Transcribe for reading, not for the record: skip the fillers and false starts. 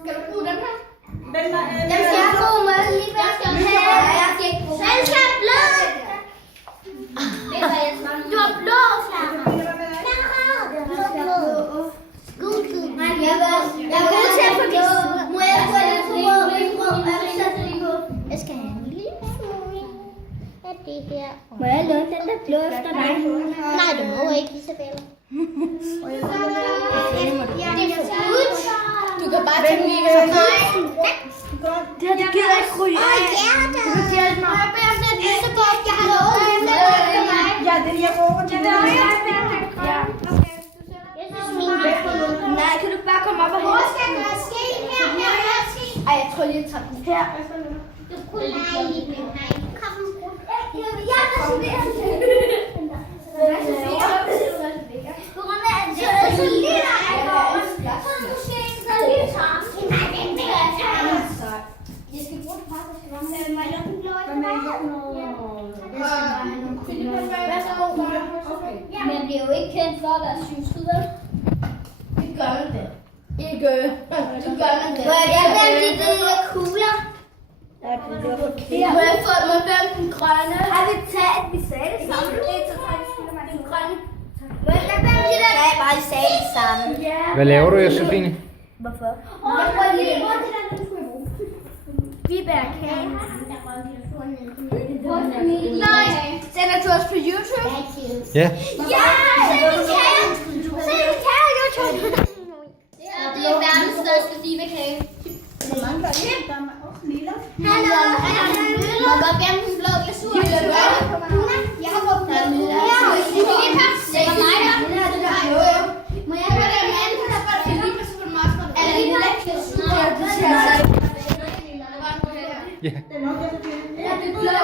Skal du bruge den her? Den skal jeg bruge med lige hvad skal jeg skal ikke bruge. Den skal blå. Du har blå flammer. Jeg er god til at få det. Må jeg få det på? Jeg skal have en lille smule af det her. Må jeg låne den der blå efter dig? Nej, du må ikke, Isabella. Det er forbudt. Du kan bare tage mig for mig. Det her, det gider ikke ryge af. Du kan hjælpe mig. Jeg beder sådan et lysebånd. Jeg har lovet den efter mig. Ja, det er jeg råber til det. Nej, kan du bare komme op og hente? Hvor skal jeg gøre skeen her? Ej, jeg tror lige, jeg tager den her. Du kunne lege lige med mig. Kom. Jeg kan studere. På grund af, at det er så lige der. Så er du skeen, så er lige tom. Nej, det er ikke mere. Jeg skal bruge det bare, så skal jeg have den blå. Værsgo. Men det er jo ikke kendt for at være sygskud, vel? Det gør man det. Ikke. Det gør man det. Må jeg vende de der kugler? Må jeg få den grønne? Har vi taget, vi sagde det samme? Den grønne. Må jeg vende de der? Nej, bare I sagde det samme. Hvad laver du, Josefine? Hvorfor? Vi bærer kage. Nej, sender du os på YouTube? Ja. Ja, send en kage! Send en kage på YouTube! Det er verdens største divakage. Hallo! Må jeg godt bære den blå glasur? Jeg har brugt den. Det er mig, der. Må jeg gøre det med anden? Er det en læk glasur? Ja. Det er nok, jeg skal Er det blå?